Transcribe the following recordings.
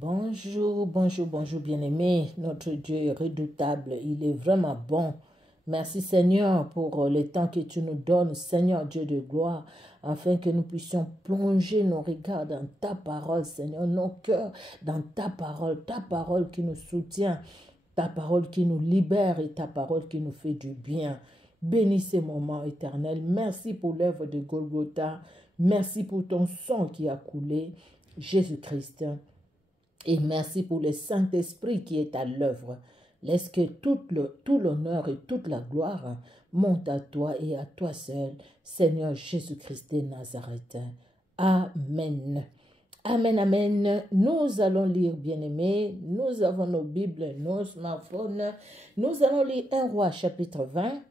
Bonjour, bonjour, bonjour bien-aimé. Notre Dieu est redoutable, il est vraiment bon. Merci Seigneur pour les temps que tu nous donnes, Seigneur Dieu de gloire, afin que nous puissions plonger nos regards dans ta parole, Seigneur, nos cœurs dans ta parole qui nous soutient, ta parole qui nous libère et ta parole qui nous fait du bien. Bénis ces moments éternels. Merci pour l'œuvre de Golgotha. Merci pour ton sang qui a coulé, Jésus-Christ. Et merci pour le Saint-Esprit qui est à l'œuvre. Laisse que tout l'honneur et toute la gloire montent à toi et à toi seul, Seigneur Jésus-Christ de Nazareth. Amen. Amen, amen. Nous allons lire, bien-aimés. Nous avons nos Bibles, nos smartphones. Nous allons lire 1 Roi chapitre 20.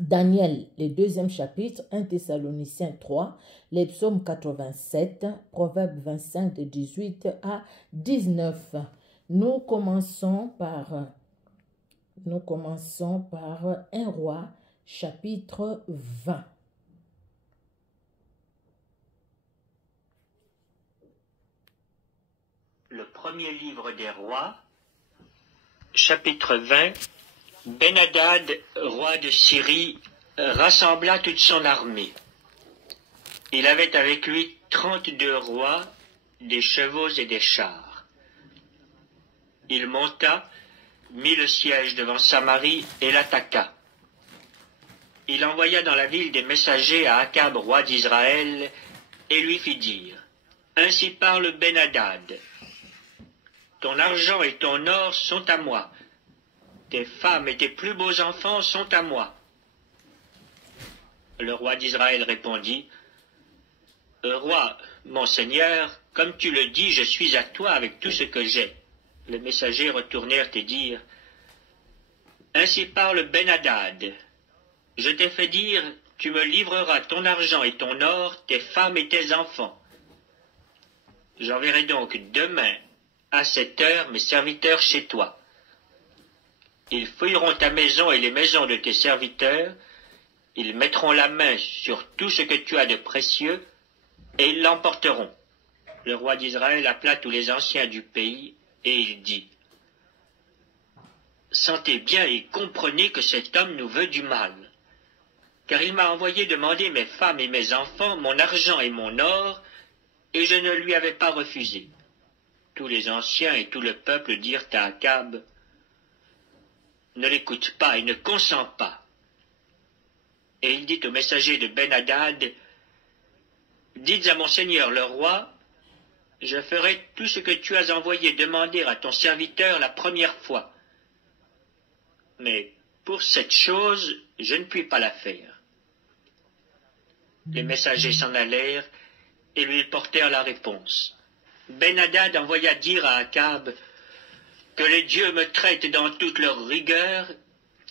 Daniel, le deuxième chapitre, 1 Thessaloniciens 3, les psaumes 87, Proverbes 25 de 18 à 19. Nous commençons par 1 Roi chapitre 20. Le premier livre des rois, chapitre 20. Ben-Hadad, roi de Syrie, rassembla toute son armée. Il avait avec lui 32 rois, des chevaux et des chars. Il monta, mit le siège devant Samarie et l'attaqua. Il envoya dans la ville des messagers à Akab, roi d'Israël, et lui fit dire: « Ainsi parle Ben-Hadad. Ton argent et ton or sont à moi. Tes femmes et tes plus beaux enfants sont à moi. » Le roi d'Israël répondit: « Roi, mon seigneur, comme tu le dis, je suis à toi avec tout ce que j'ai. » Les messagers retournèrent et dirent: « Ainsi parle Ben-Hadad. Je t'ai fait dire, tu me livreras ton argent et ton or, tes femmes et tes enfants. J'enverrai donc demain à cette heure mes serviteurs chez toi. Ils fouilleront ta maison et les maisons de tes serviteurs, ils mettront la main sur tout ce que tu as de précieux, et ils l'emporteront. » Le roi d'Israël appela tous les anciens du pays, et il dit: « Sentez bien et comprenez que cet homme nous veut du mal, car il m'a envoyé demander mes femmes et mes enfants, mon argent et mon or, et je ne lui avais pas refusé. » Tous les anciens et tout le peuple dirent à Akab: « Ne l'écoute pas et ne consens pas. » Et il dit au messager de Ben-Hadad: « Dites à mon seigneur le roi, je ferai tout ce que tu as envoyé demander à ton serviteur la première fois. Mais pour cette chose, je ne puis pas la faire. » Les messagers s'en allèrent et lui portèrent la réponse. Ben-Hadad envoya dire à Akab: « Que les dieux me traitent dans toute leur rigueur,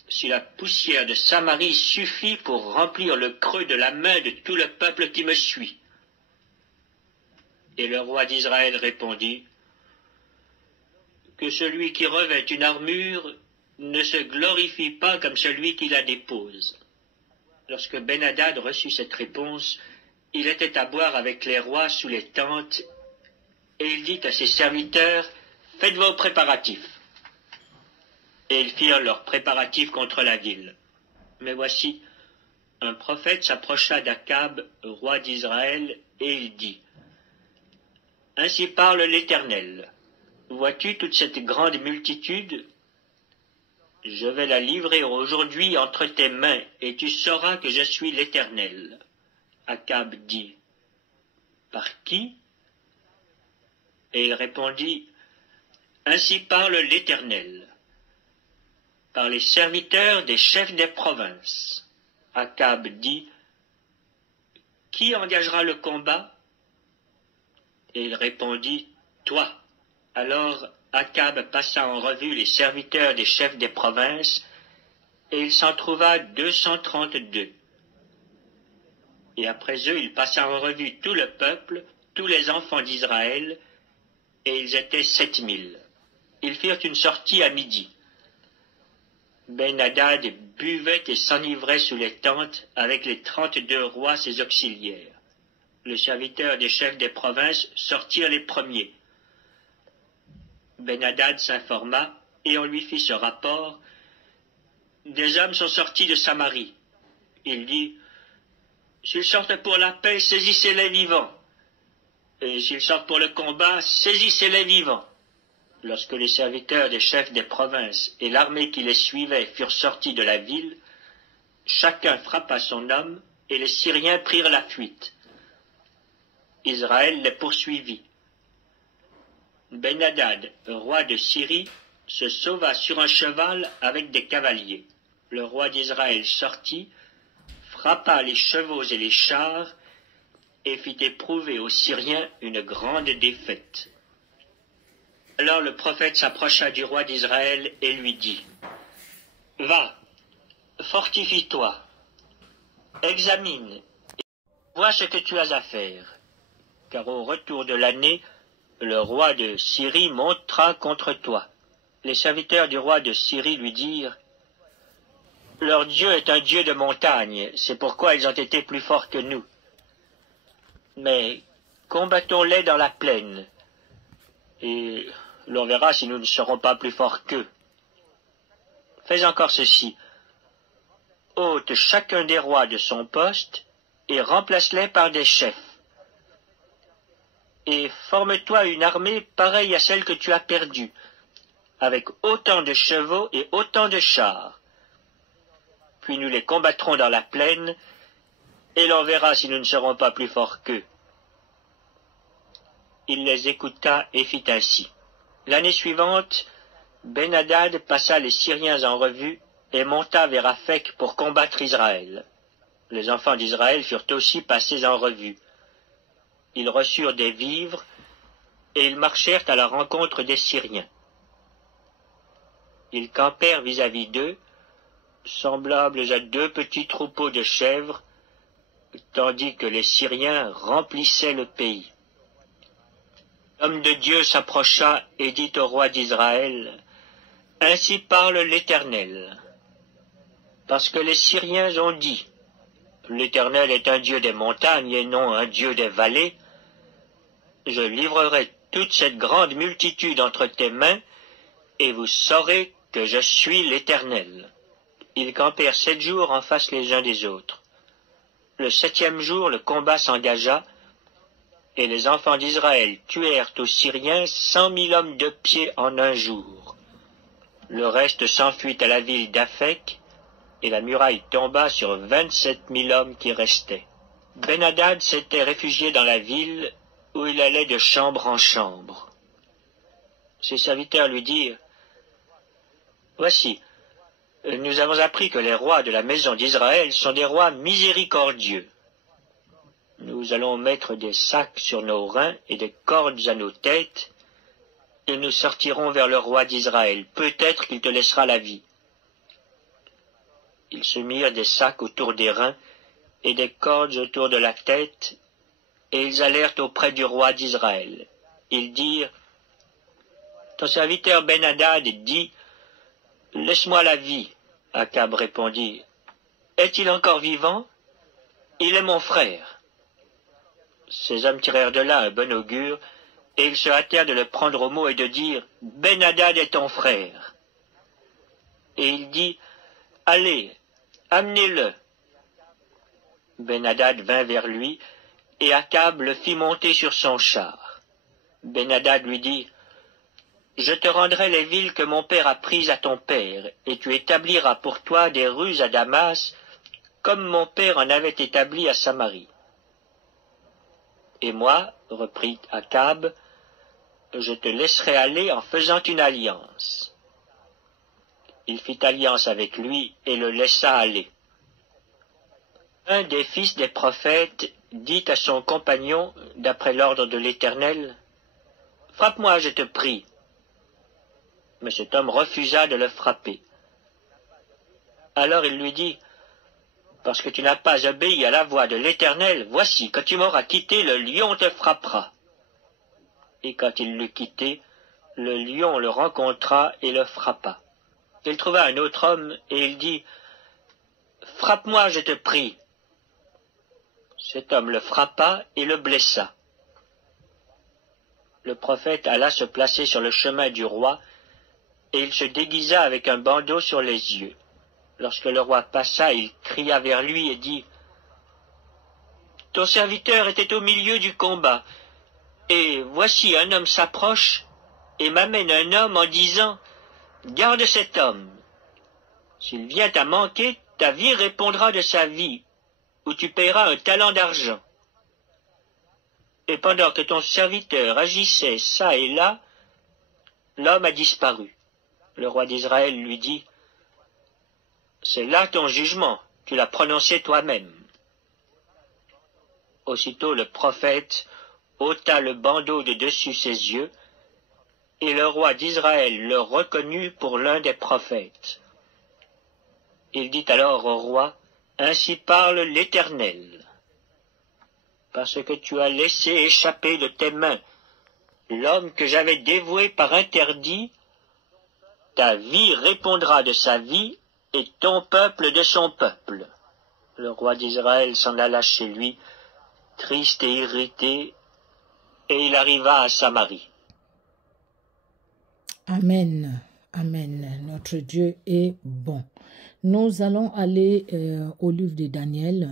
si la poussière de Samarie suffit pour remplir le creux de la main de tout le peuple qui me suit. » Et le roi d'Israël répondit: « Que celui qui revêt une armure ne se glorifie pas comme celui qui la dépose. » Lorsque Ben-Hadad reçut cette réponse, il était à boire avec les rois sous les tentes, et il dit à ses serviteurs: « Faites vos préparatifs. » Et ils firent leurs préparatifs contre la ville. Mais voici, un prophète s'approcha d'Akab, roi d'Israël, et il dit: « Ainsi parle l'Éternel. Vois-tu toute cette grande multitude? Je vais la livrer aujourd'hui entre tes mains, et tu sauras que je suis l'Éternel. » Akab dit: « Par qui? » Et il répondit: « Ainsi parle l'Éternel. Par les serviteurs des chefs des provinces. » Akab dit: « Qui engagera le combat? » Et il répondit: « Toi. » Alors Akab passa en revue les serviteurs des chefs des provinces, et il s'en trouva 232. Et après eux, il passa en revue tout le peuple, tous les enfants d'Israël, et ils étaient 7000. Ils firent une sortie à midi. Ben-Hadad buvait et s'enivrait sous les tentes avec les 32 rois ses auxiliaires. Les serviteurs des chefs des provinces sortirent les premiers. Ben-Hadad s'informa, et on lui fit ce rapport. Des hommes sont sortis de Samarie. Il dit, s'ils sortent pour la paix, saisissez-les vivants. Et s'ils sortent pour le combat, saisissez-les vivants. Lorsque les serviteurs des chefs des provinces et l'armée qui les suivait furent sortis de la ville, chacun frappa son homme, et les Syriens prirent la fuite. Israël les poursuivit. Ben-Hadad, roi de Syrie, se sauva sur un cheval avec des cavaliers. Le roi d'Israël sortit, frappa les chevaux et les chars, et fit éprouver aux Syriens une grande défaite. Alors le prophète s'approcha du roi d'Israël et lui dit, « Va, fortifie-toi, examine, et vois ce que tu as à faire, car au retour de l'année, le roi de Syrie montera contre toi. » Les serviteurs du roi de Syrie lui dirent, « Leur Dieu est un Dieu de montagne, c'est pourquoi ils ont été plus forts que nous. Mais combattons-les dans la plaine, et l'on verra si nous ne serons pas plus forts qu'eux. Fais encore ceci, ôte chacun des rois de son poste, et remplace-les par des chefs. Et forme-toi une armée pareille à celle que tu as perdue, avec autant de chevaux et autant de chars. Puis nous les combattrons dans la plaine, et l'on verra si nous ne serons pas plus forts qu'eux. » Il les écouta et fit ainsi. L'année suivante, Ben-Hadad passa les Syriens en revue et monta vers Aphek pour combattre Israël. Les enfants d'Israël furent aussi passés en revue. Ils reçurent des vivres, et ils marchèrent à la rencontre des Syriens. Ils campèrent vis-à-vis d'eux, semblables à deux petits troupeaux de chèvres, tandis que les Syriens remplissaient le pays. L'homme de Dieu s'approcha et dit au roi d'Israël, « Ainsi parle l'Éternel. Parce que les Syriens ont dit, « L'Éternel est un Dieu des montagnes et non un Dieu des vallées. » Je livrerai toute cette grande multitude entre tes mains, et vous saurez que je suis l'Éternel. » Ils campèrent 7 jours en face les uns des autres. Le 7e jour, le combat s'engagea, et les enfants d'Israël tuèrent aux Syriens 100 000 hommes de pied en un jour. Le reste s'enfuit à la ville d'Aphek, et la muraille tomba sur 27 000 hommes qui restaient. Ben-Hadad s'était réfugié dans la ville, où il allait de chambre en chambre. Ses serviteurs lui dirent, « Voici, nous avons appris que les rois de la maison d'Israël sont des rois miséricordieux. Nous allons mettre des sacs sur nos reins et des cordes à nos têtes, et nous sortirons vers le roi d'Israël. Peut-être qu'il te laissera la vie. » Ils se mirent des sacs autour des reins et des cordes autour de la tête, et ils allèrent auprès du roi d'Israël. Ils dirent, « Ton serviteur Ben-Hadad dit, « Laisse-moi la vie. » Akab répondit, « Est-il encore vivant? Il est mon frère. » Ces hommes tirèrent de là un bon augure, et ils se hâtèrent de le prendre au mot et de dire, « Ben-Hadad est ton frère. » Et il dit, « Allez, amenez-le. » Ben-Hadad vint vers lui, et Akab le fit monter sur son char. Ben-Hadad lui dit, « Je te rendrai les villes que mon père a prises à ton père, et tu établiras pour toi des rues à Damas, comme mon père en avait établi à Samarie. » Et moi, reprit Akab, je te laisserai aller en faisant une alliance. Il fit alliance avec lui et le laissa aller. Un des fils des prophètes dit à son compagnon, d'après l'ordre de l'Éternel, « Frappe-moi, je te prie. » Mais cet homme refusa de le frapper. Alors il lui dit, « Parce que tu n'as pas obéi à la voix de l'Éternel, voici, quand tu m'auras quitté, le lion te frappera. » Et quand il l'eut quitté, le lion le rencontra et le frappa. Il trouva un autre homme, et il dit, « Frappe-moi, je te prie. » Cet homme le frappa et le blessa. le prophète alla se placer sur le chemin du roi, et il se déguisa avec un bandeau sur les yeux. Lorsque le roi passa, il cria vers lui et dit, « Ton serviteur était au milieu du combat, et voici un homme s'approche et m'amène un homme en disant, « Garde cet homme. S'il vient à manquer, ta vie répondra de sa vie, ou tu paieras un talent d'argent. » Et pendant que ton serviteur agissait çà et là, l'homme a disparu. Le roi d'Israël lui dit, « C'est là ton jugement, tu l'as prononcé toi-même. » Aussitôt le prophète ôta le bandeau de dessus ses yeux, et le roi d'Israël le reconnut pour l'un des prophètes. Il dit alors au roi, « Ainsi parle l'Éternel. Parce que tu as laissé échapper de tes mains l'homme que j'avais dévoué par interdit, ta vie répondra de sa vie et ton peuple de son peuple. » Le roi d'Israël s'en alla chez lui, triste et irrité, et il arriva à Samarie. Amen, amen. Notre Dieu est bon. Nous allons aller au livre de Daniel,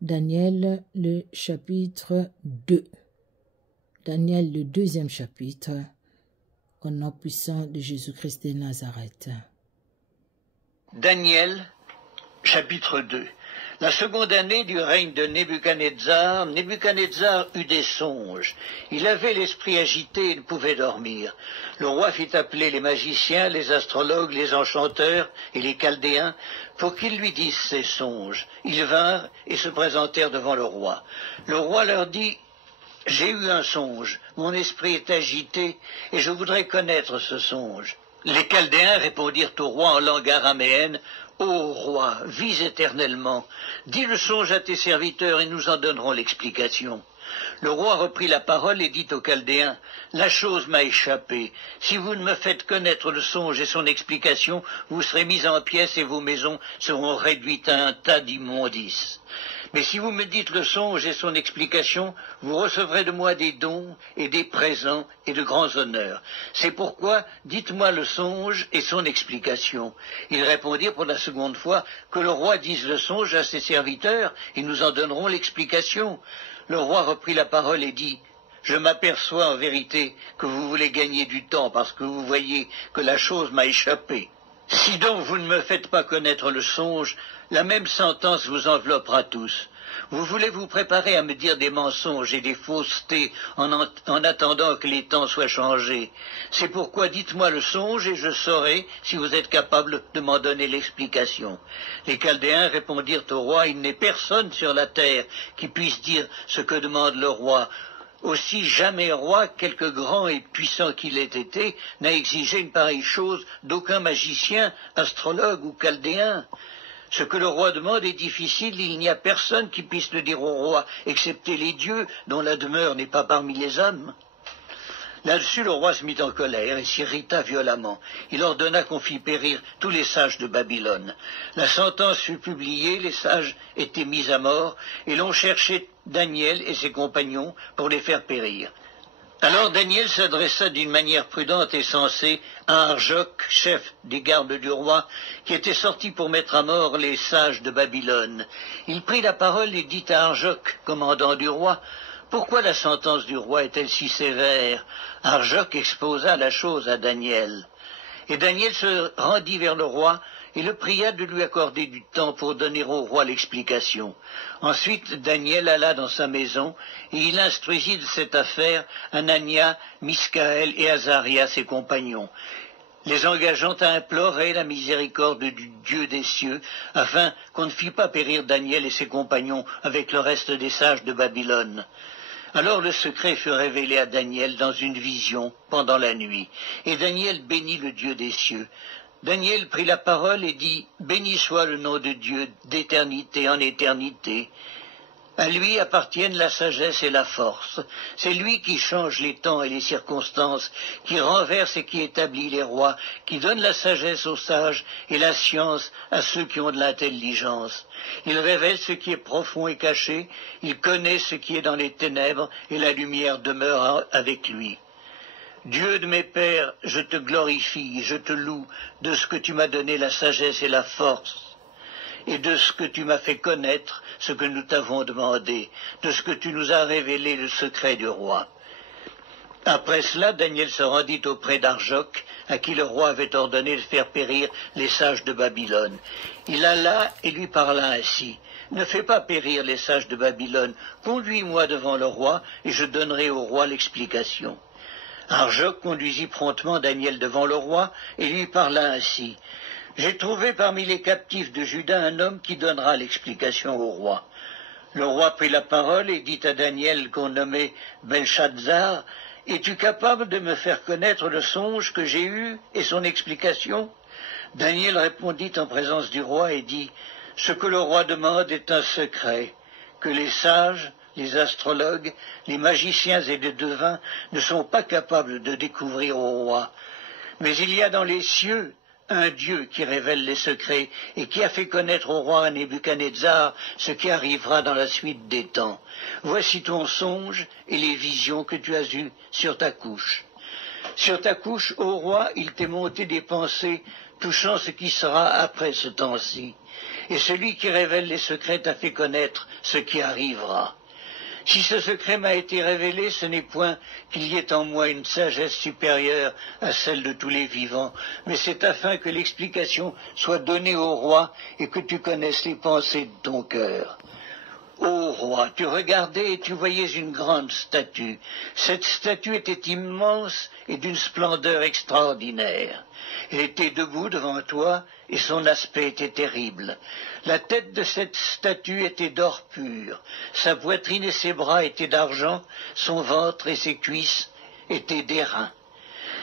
Daniel le chapitre 2. Daniel le 2e chapitre, au nom puissant de Jésus-Christ de Nazareth. Daniel, chapitre 2. La seconde année du règne de Nebuchadnezzar, Nebuchadnezzar eut des songes. Il avait l'esprit agité et ne pouvait dormir. Le roi fit appeler les magiciens, les astrologues, les enchanteurs et les chaldéens pour qu'ils lui disent ses songes. Ils vinrent et se présentèrent devant le roi. Le roi leur dit, « J'ai eu un songe, mon esprit est agité et je voudrais connaître ce songe. » Les chaldéens répondirent au roi en langue araméenne, « Ô roi, vis éternellement, dis le songe à tes serviteurs et nous en donnerons l'explication. » Le roi reprit la parole et dit aux Chaldéens, « La chose m'a échappé. Si vous ne me faites connaître le songe et son explication, vous serez mis en pièces et vos maisons seront réduites à un tas d'immondices. Mais si vous me dites le songe et son explication, vous recevrez de moi des dons et des présents et de grands honneurs. C'est pourquoi, dites-moi le songe et son explication. » Ils répondirent pour la seconde fois, « Que le roi dise le songe à ses serviteurs et nous en donnerons l'explication. » Le roi reprit la parole et dit, « Je m'aperçois en vérité que vous voulez gagner du temps parce que vous voyez que la chose m'a échappé. Si donc vous ne me faites pas connaître le songe, la même sentence vous enveloppera tous. Vous voulez vous préparer à me dire des mensonges et des faussetés en attendant que les temps soient changés. C'est pourquoi dites-moi le songe et je saurai si vous êtes capable de m'en donner l'explication. » Les Chaldéens répondirent au roi, « Il n'est personne sur la terre qui puisse dire ce que demande le roi. Aussi jamais roi, quelque grand et puissant qu'il ait été, n'a exigé une pareille chose d'aucun magicien, astrologue ou chaldéen. Ce que le roi demande est difficile, il n'y a personne qui puisse le dire au roi, excepté les dieux, dont la demeure n'est pas parmi les hommes. » Là-dessus, le roi se mit en colère et s'irrita violemment. Il ordonna qu'on fît périr tous les sages de Babylone. La sentence fut publiée, les sages étaient mis à mort, et l'on cherchait Daniel et ses compagnons pour les faire périr. Alors Daniel s'adressa d'une manière prudente et sensée à Arjoc, chef des gardes du roi, qui était sorti pour mettre à mort les sages de Babylone. Il prit la parole et dit à Arjoc, commandant du roi, « Pourquoi la sentence du roi est-elle si sévère ?» Arjoc exposa la chose à Daniel. Et Daniel se rendit vers le roi et le pria de lui accorder du temps pour donner au roi l'explication. Ensuite, Daniel alla dans sa maison et il instruisit de cette affaire Anania, Miskaël et Azaria, ses compagnons, les engageant à implorer la miséricorde du Dieu des cieux, afin qu'on ne fît pas périr Daniel et ses compagnons avec le reste des sages de Babylone. Alors le secret fut révélé à Daniel dans une vision pendant la nuit, et Daniel bénit le Dieu des cieux. Daniel prit la parole et dit, « Béni soit le nom de Dieu d'éternité en éternité. À lui appartiennent la sagesse et la force. C'est lui qui change les temps et les circonstances, qui renverse et qui établit les rois, qui donne la sagesse aux sages et la science à ceux qui ont de l'intelligence. Il révèle ce qui est profond et caché, il connaît ce qui est dans les ténèbres, et la lumière demeure avec lui. Dieu de mes pères, je te glorifie, je te loue de ce que tu m'as donné la sagesse et la force, et de ce que tu m'as fait connaître ce que nous t'avons demandé, de ce que tu nous as révélé le secret du roi. Après cela, Daniel se rendit auprès d'Arjoc, à qui le roi avait ordonné de faire périr les sages de Babylone. Il alla et lui parla ainsi. « Ne fais pas périr les sages de Babylone, conduis-moi devant le roi, et je donnerai au roi l'explication. » Arjoc conduisit promptement Daniel devant le roi, et lui parla ainsi. « J'ai trouvé parmi les captifs de Juda un homme qui donnera l'explication au roi. » Le roi prit la parole et dit à Daniel, qu'on nommait Belshazzar, « Es-tu capable de me faire connaître le songe que j'ai eu et son explication ?» Daniel répondit en présence du roi et dit, « Ce que le roi demande est un secret, que les sages, les astrologues, les magiciens et les devins ne sont pas capables de découvrir au roi. Mais il y a dans les cieux un Dieu qui révèle les secrets et qui a fait connaître au roi Nebuchadnezzar ce qui arrivera dans la suite des temps. Voici ton songe et les visions que tu as eues sur ta couche. Sur ta couche, ô roi, il t'est monté des pensées touchant ce qui sera après ce temps-ci. Et celui qui révèle les secrets t'a fait connaître ce qui arrivera. Si ce secret m'a été révélé, ce n'est point qu'il y ait en moi une sagesse supérieure à celle de tous les vivants, mais c'est afin que l'explication soit donnée au roi et que tu connaisses les pensées de ton cœur. Ô roi, tu regardais et tu voyais une grande statue. Cette statue était immense et d'une splendeur extraordinaire. Elle était debout devant toi et son aspect était terrible. La tête de cette statue était d'or pur, sa poitrine et ses bras étaient d'argent, son ventre et ses cuisses étaient d'airain.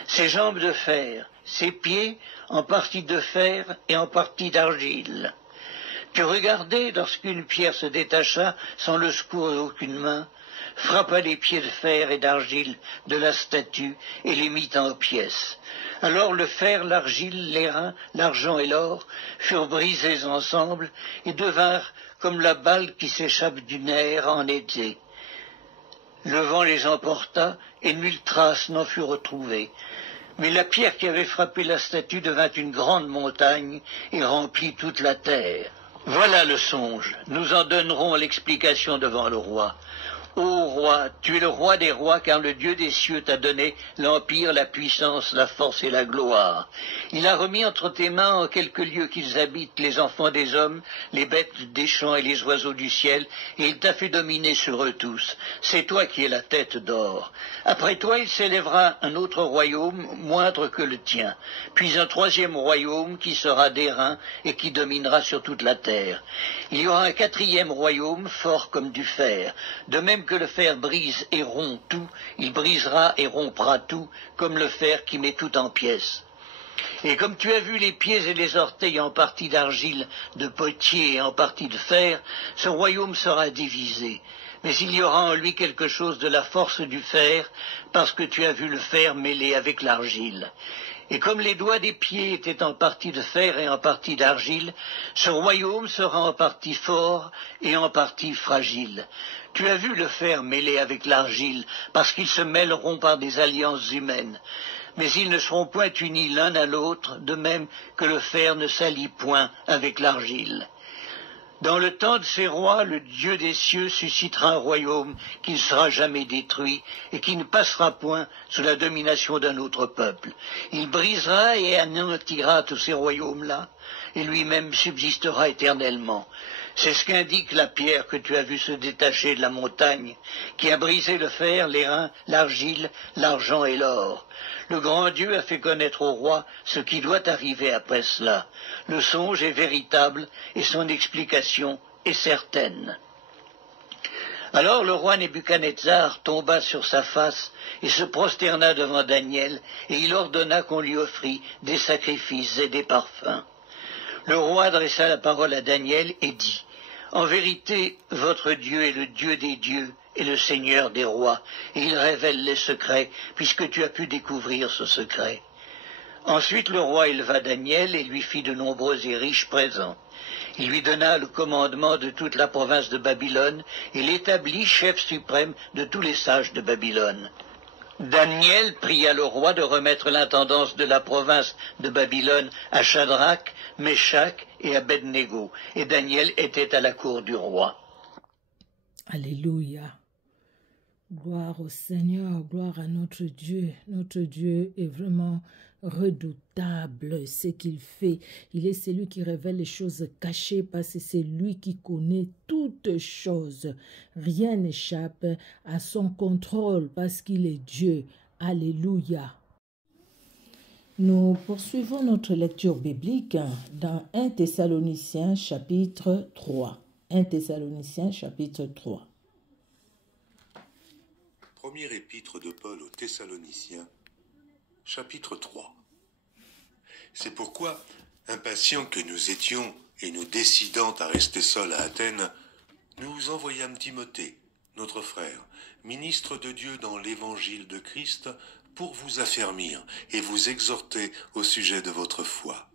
Ses jambes de fer, ses pieds en partie de fer et en partie d'argile. Tu regardais lorsqu'une pierre se détacha sans le secours d'aucune main, frappa les pieds de fer et d'argile de la statue et les mit en pièces. Alors le fer, l'argile, l'airain, l'argent et l'or furent brisés ensemble et devinrent comme la balle qui s'échappe du nerf en été. Le vent les emporta et nulle trace n'en fut retrouvée. Mais la pierre qui avait frappé la statue devint une grande montagne et remplit toute la terre. Voilà le songe. Nous en donnerons l'explication devant le roi. Ô roi, tu es le roi des rois, car le Dieu des cieux t'a donné l'empire, la puissance, la force et la gloire. Il a remis entre tes mains en quelques lieux qu'ils habitent les enfants des hommes, les bêtes des champs et les oiseaux du ciel, et il t'a fait dominer sur eux tous. C'est toi qui es la tête d'or. Après toi, il s'élèvera un autre royaume, moindre que le tien, puis un troisième royaume qui sera d'airain et qui dominera sur toute la terre. Il y aura un quatrième royaume, fort comme du fer, de même que le fer brise et rompt tout, il brisera et rompra tout, comme le fer qui met tout en pièces. Et comme tu as vu les pieds et les orteils en partie d'argile, de potier et en partie de fer, ce royaume sera divisé. Mais il y aura en lui quelque chose de la force du fer, parce que tu as vu le fer mêlé avec l'argile. Et comme les doigts des pieds étaient en partie de fer et en partie d'argile, ce royaume sera en partie fort et en partie fragile. Tu as vu le fer mêlé avec l'argile, parce qu'ils se mêleront par des alliances humaines. Mais ils ne seront point unis l'un à l'autre, de même que le fer ne s'allie point avec l'argile. Dans le temps de ces rois, le Dieu des cieux suscitera un royaume qui ne sera jamais détruit et qui ne passera point sous la domination d'un autre peuple. Il brisera et anéantira tous ces royaumes-là, et lui-même subsistera éternellement. C'est ce qu'indique la pierre que tu as vue se détacher de la montagne, qui a brisé le fer, l'airain, l'argile, l'argent et l'or. Le grand Dieu a fait connaître au roi ce qui doit arriver après cela. Le songe est véritable et son explication est certaine. Alors le roi Nebuchadnezzar tomba sur sa face et se prosterna devant Daniel, et il ordonna qu'on lui offrît des sacrifices et des parfums. Le roi adressa la parole à Daniel et dit, « En vérité, votre Dieu est le Dieu des dieux et le Seigneur des rois, et il révèle les secrets, puisque tu as pu découvrir ce secret. » Ensuite le roi éleva Daniel et lui fit de nombreux et riches présents. Il lui donna le commandement de toute la province de Babylone et l'établit chef suprême de tous les sages de Babylone. Daniel pria le roi de remettre l'intendance de la province de Babylone à Shadrach, Meshach et Abednego. Et Daniel était à la cour du roi. Alléluia. Gloire au Seigneur, gloire à notre Dieu. Notre Dieu est vraiment redoutable, ce qu'il fait. Il est celui qui révèle les choses cachées parce que c'est lui qui connaît toutes choses. Rien n'échappe à son contrôle parce qu'il est Dieu. Alléluia. Nous poursuivons notre lecture biblique dans 1 Thessaloniciens chapitre 3. 1 Thessaloniciens chapitre 3. Première épître de Paul aux Thessaloniciens, chapitre 3. C'est pourquoi, impatients que nous étions et nous décidant à rester seuls à Athènes, nous envoyâmes Timothée, notre frère, ministre de Dieu dans l'évangile de Christ, pour vous affermir et vous exhorter au sujet de votre foi,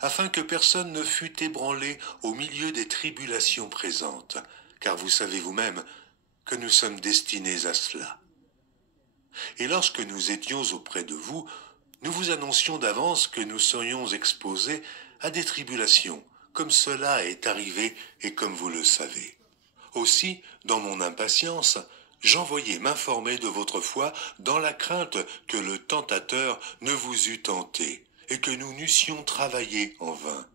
afin que personne ne fût ébranlé au milieu des tribulations présentes, car vous savez vous-même que nous sommes destinés à cela. Et lorsque nous étions auprès de vous, nous vous annoncions d'avance que nous serions exposés à des tribulations, comme cela est arrivé et comme vous le savez. Aussi, dans mon impatience, j'envoyai m'informer de votre foi dans la crainte que le tentateur ne vous eût tenté et que nous n'eussions travaillé en vain.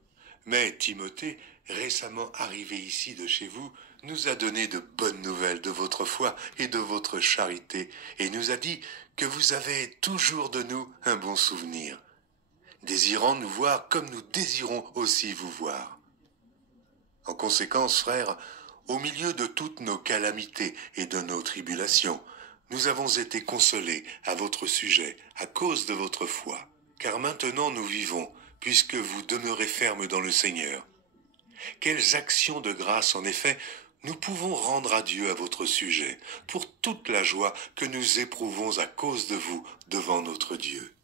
Mais Timothée, récemment arrivé ici de chez vous, nous a donné de bonnes nouvelles de votre foi et de votre charité, et nous a dit que vous avez toujours de nous un bon souvenir, désirant nous voir comme nous désirons aussi vous voir. En conséquence, frères, au milieu de toutes nos calamités et de nos tribulations, nous avons été consolés à votre sujet à cause de votre foi, car maintenant nous vivons, puisque vous demeurez fermes dans le Seigneur. Quelles actions de grâce, en effet, nous pouvons rendre à Dieu à votre sujet, pour toute la joie que nous éprouvons à cause de vous devant notre Dieu.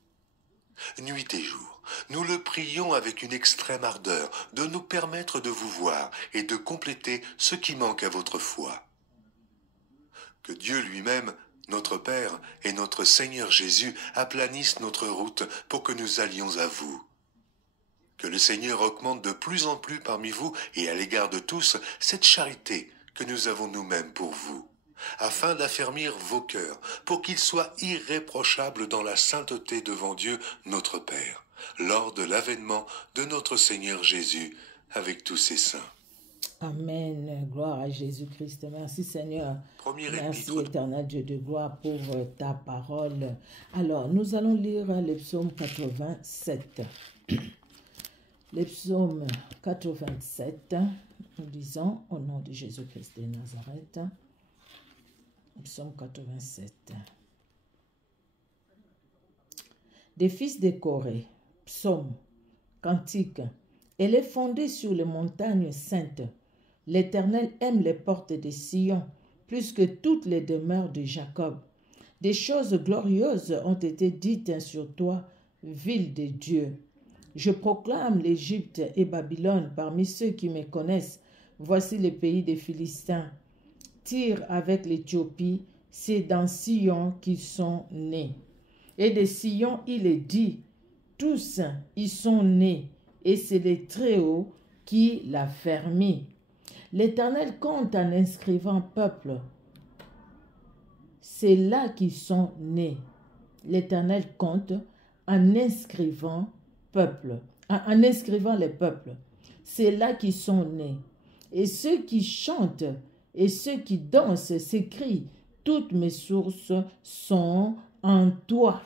Nuit et jour, nous le prions avec une extrême ardeur de nous permettre de vous voir et de compléter ce qui manque à votre foi. Que Dieu lui-même, notre Père et notre Seigneur Jésus aplanissent notre route pour que nous allions à vous. Que le Seigneur augmente de plus en plus parmi vous et à l'égard de tous cette charité que nous avons nous-mêmes pour vous, afin d'affermir vos cœurs, pour qu'ils soient irréprochables dans la sainteté devant Dieu notre Père, lors de l'avènement de notre Seigneur Jésus avec tous ses saints. Amen. Gloire à Jésus-Christ. Merci Seigneur. Merci éternel Dieu de gloire pour ta parole. Alors, nous allons lire le psaume 87. Le psaume 87, nous disons au nom de Jésus-Christ de Nazareth. Psaume 87. Des fils de Corée, psaume, cantique. Elle est fondée sur les montagnes saintes. L'Éternel aime les portes de Sion, plus que toutes les demeures de Jacob. Des choses glorieuses ont été dites sur toi, ville de Dieu. Je proclame l'Égypte et Babylone parmi ceux qui me connaissent. Voici le pays des Philistins. Tyr avec l'Éthiopie, c'est dans Sion qu'ils sont nés. Et de Sion, il est dit, tous y sont nés, et c'est le Très-Haut qui l'a fermé. L'Éternel compte en inscrivant peuple. C'est là qu'ils sont nés. L'Éternel compte en inscrivant peuple, en inscrivant les peuples. C'est là qu'ils sont nés. Et ceux qui chantent et ceux qui dansent s'écrient, toutes mes sources sont en toi.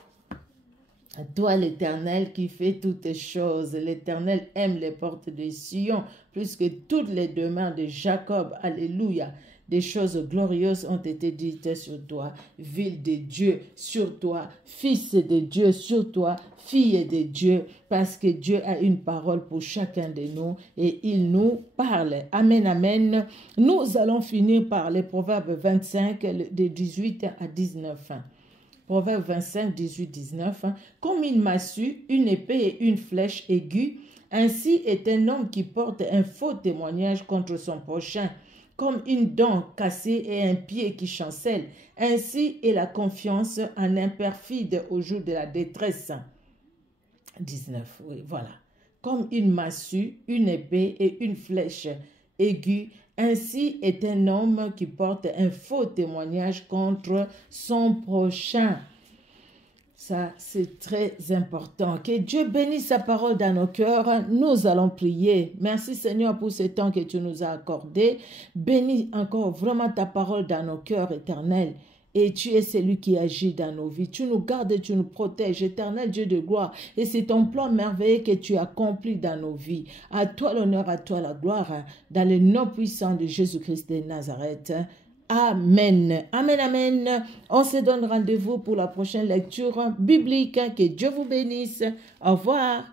À toi l'Éternel qui fait toutes choses. L'Éternel aime les portes de Sion plus que toutes les demeures de Jacob. Alléluia. Des choses glorieuses ont été dites sur toi, ville de Dieu, sur toi, fils de Dieu, sur toi, fille de Dieu, parce que Dieu a une parole pour chacun de nous et il nous parle. Amen, amen. Nous allons finir par les Proverbes 25, de 18 à 19. Proverbe 25, 18, 19. Comme une massue, une épée et une flèche aiguë, ainsi est un homme qui porte un faux témoignage contre son prochain. comme une dent cassée et un pied qui chancelle. Ainsi est la confiance en un perfide au jour de la détresse. 19, oui, voilà. Comme une massue, une épée et une flèche aiguë, ainsi est un homme qui porte un faux témoignage contre son prochain. Ça, c'est très important. Que Dieu bénisse sa parole dans nos cœurs. Nous allons prier. Merci Seigneur pour ce temps que tu nous as accordé. Bénis encore vraiment ta parole dans nos cœurs, Éternel. Et tu es celui qui agit dans nos vies. Tu nous gardes et tu nous protèges, Éternel Dieu de gloire. Et c'est ton plan merveilleux que tu accomplis dans nos vies. À toi l'honneur, à toi la gloire. Dans le nom puissant de Jésus-Christ de Nazareth. Amen. Amen, amen. On se donne rendez-vous pour la prochaine lecture biblique. Que Dieu vous bénisse. Au revoir.